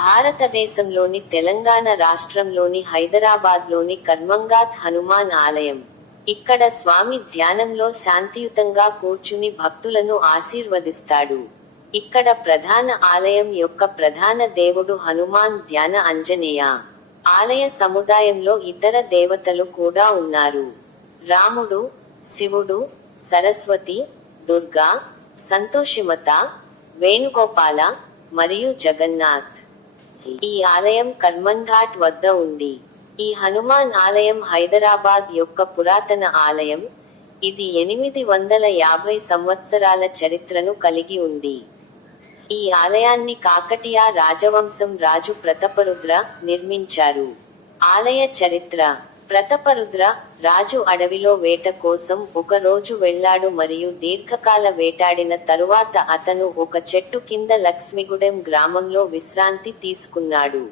భారతదేశంలోని తెలంగాణ రాష్ట్రంలోని హైదరాబాద్లోని కర్మంఘాట్ హనుమాన్ ఆలయం. ఇక్కడ స్వామి ధ్యానంలో శాంతియుతంగా కూర్చుని భక్తులను ఆశీర్వదిస్తాడు. ఇక్కడ ప్రధాన ఆలయం యొక్క ప్రధాన దేవుడు హనుమాన్ ధ్యాన ఆంజనేయ. ఆలయ సముదాయంలో ఇతర దేవతలు కూడా ఉన్నారు. రాముడు, శివుడు, సరస్వతి, దుర్గా, సంతోషిమత, వేణుగోపాల మరియు జగన్నాథ్. ఈ ఆలయం కర్మన్ఘాట్ వద్ద ఉంది. ఈ హనుమాన్ ఆలయం హైదరాబాద్ యొక్క పురాతన ఆలయం. ఇది 850 సంవత్సరాల చరిత్రను కలిగి ఉంది. ఈ ఆలయాన్ని కాకతీయ రాజవంశం రాజు ప్రతాపరుద్ర నిర్మించారు. ఆలయ చరిత్ర. ప్రతాపరుద్ర రాజు అడవిలో వేట కోసం ఒక రోజు వెళ్ళాడు మరియు దీర్ఘకాల వేటాడిన తరువాత అతను ఒక చెట్టు కింద లక్ష్మిగూడెం గ్రామంలో విశ్రాంతి తీసుకున్నాడు.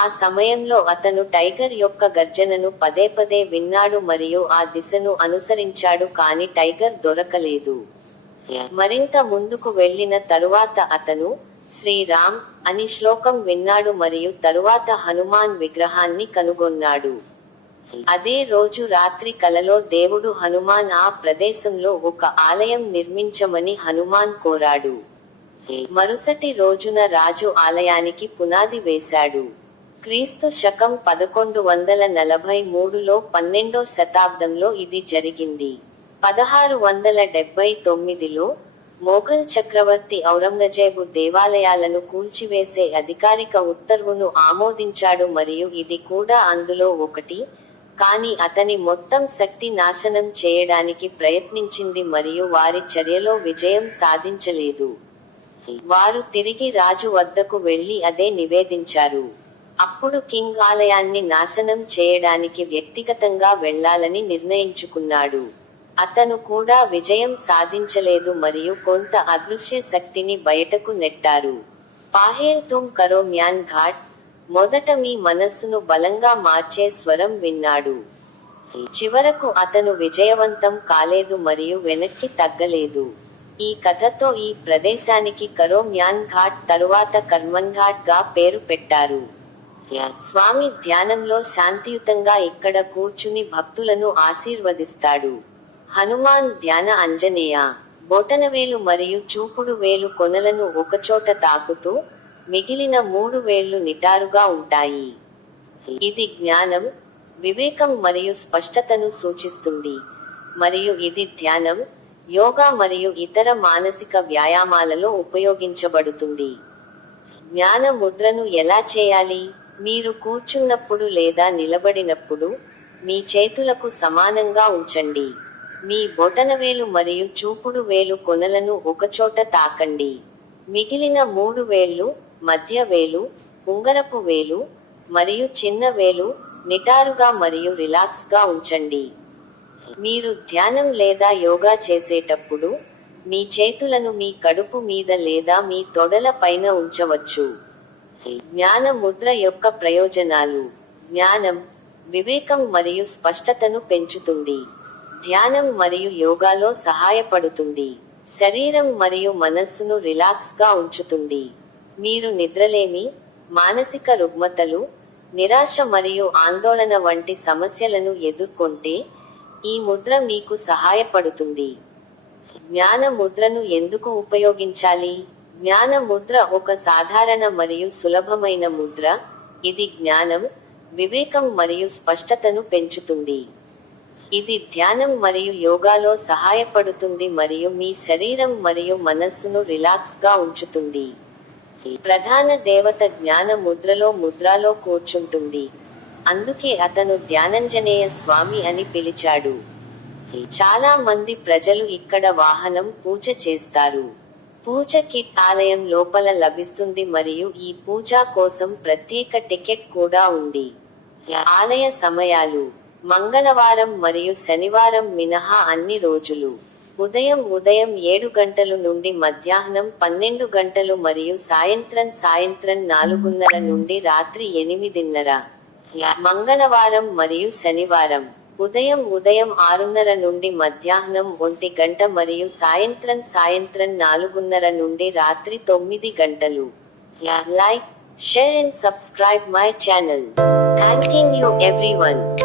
ఆ సమయంలో అతను టైగర్ యొక్క గర్జనను పదే పదే విన్నాడు మరియు ఆ దిశను అనుసరించాడు కానీ టైగర్ దొరకలేదు. మరింత ముందుకు వెళ్ళిన తరువాత అతను శ్రీరామ్ అని శ్లోకం విన్నాడు మరియు తరువాత హనుమాన్ విగ్రహాన్ని కనుగొన్నాడు. అదే రోజు రాత్రి కలలో దేవుడు హనుమాన్ ఆ ప్రదేశంలో ఒక ఆలయం నిర్మించమని హనుమాన్ కోరాడు. మరుసటి రోజున రాజు ఆలయానికి పునాది వేశాడు. క్రీస్తు శకం 1143లో 12వ శతాబ్దంలో ఇది జరిగింది. 1679లో మొఘల్ చక్రవర్తి ఔరంగజేబు దేవాలయాలను కూల్చివేసే అధికారిక ఉత్తర్వును ఆమోదించాడు మరియు ఇది కూడా అందులో ఒకటి. కానీ అతని మొత్తం శక్తి నాశనం చేయడానికి ప్రయత్నించింది మరియు వారి చర్యలో విజయం సాధించలేదు. వారు తిరిగి రాజు వద్దకు వెళ్లి అదే నివేదించారు. అప్పుడు కింగ్ ఆలయాన్ని నాశనం చేయడానికి వ్యక్తిగతంగా వెళ్లాలని నిర్ణయించుకున్నాడు. అతను కూడా విజయం సాధించలేదు మరియు కొంత అదృశ్య శక్తిని బయటకు నెట్టారు. పాహేల్ తుమ్ కరో మ్యాన్ ఘాట్. మొదట మీ మనస్సును బలంగా మార్చే స్వరం విన్నాడు. చివరకు అతను విజయవంతం కాలేదు మరియు వెనక్కి తగ్గలేదు. ఈ కథతో ఈ ప్రదేశానికి కరో మ్యాన్ ఘాట్ తరువాత కర్మన్ఘాట్ గా పేరు పెట్టారు. స్వామి ధ్యానంలో శాంతియుతంగా ఇక్కడ కూర్చుని భక్తులను ఆశీర్వదిస్తాడు. హనుమాన్ ధ్యాన ఆంజనేయ. బొటనవేలు మరియు చూపుడు వేలు కొనలను ఒకచోట తాకుతూ మిగిలిన 3 వేళ్లు నిటారుగా ఉంటాయి. ఇది జ్ఞానం, వివేకం మరియు స్పష్టతను సూచిస్తుంది మరియు ఇది ధ్యానం, యోగా మరియు ఇతర మానసిక వ్యాయామాలలో ఉపయోగించబడుతుంది. జ్ఞాన ముద్రను ఎలా చేయాలి? మీరు కూర్చున్నప్పుడు లేదా నిలబడినప్పుడు మీ చేతులకు సమానంగా ఉంచండి. మీ బొటనవేలు మరియు చూపుడు వేలు కొనలను ఒకచోట తాకండి. మిగిలిన 3 వేళ్లు, మధ్య వేలు, ఉంగరపు వేలు మరియు చిన్న వేలు నిటారుగా మరియు రిలాక్స్ గా ఉంచండి. మీరు ధ్యానం లేదా యోగా చేసేటప్పుడు మీ చేతులను మీ కడుపు మీద లేదా మీ తొడల పైన ఉంచవచ్చు. జ్ఞాన ముద్ర యొక్క ప్రయోజనాలు. జ్ఞానం, వివేకం మరియు స్పష్టతను పెంచుతుంది. ధ్యానం మరియు యోగాలో సహాయపడుతుంది. శరీరం మరియు మనస్సును రిలాక్స్ గా ఉంచుతుంది. మీరు నిద్రలేమి, మానసిక రుగ్మతలు, నిరాశ మరియు ఆందోళన వంటి సమస్యలను ఎదుర్కొంటే ఈ ముద్ర మీకు సహాయపడుతుంది. జ్ఞాన ముద్రను ఎందుకు ఉపయోగించాలి? జ్ఞాన ముద్ర ఒక సాధారణ మరియు సులభమైన ముద్ర. ఇది జ్ఞానం, వివేకం మరియు స్పష్టతను పెంచుతుంది. ఇది ధ్యానం మరియు యోగాలో సహాయపడుతుంది మరియు మీ శరీరం మరియు మనస్సును రిలాక్స్ గా ఉంచుతుంది. ప్రధాన దేవత జ్ఞాన ముద్రలో కూర్చుంటుంది. అందుకే అతను ధ్యానాంజనేయ స్వామి అని పిలిచాడు. చాలా మంది ప్రజలు ఇక్కడ వాహనం పూజ చేస్తారు. పూజ కిట్ ఆలయం లోపల లభిస్తుంది మరియు ఈ పూజ కోసం ప్రత్యేక టికెట్ కూడా ఉంది. ఆలయ సమయాలు. మంగళవారం మరియు శనివారం మినహా అన్ని రోజులు. ఉదయం 7 గంటలు నుండి మధ్యాహ్నం 12 గంటలు మరియు సాయంత్రం 4:30 నుండి రాత్రి 8:30. మంగళవారం మరియు శనివారం ఉదయం 6:30 నుండి మధ్యాహ్నం 1 గంట మరియు సాయంత్రం 4:30 నుండి రాత్రి 9 గంటలు. Like share and subscribe my channel. Thanking you everyone.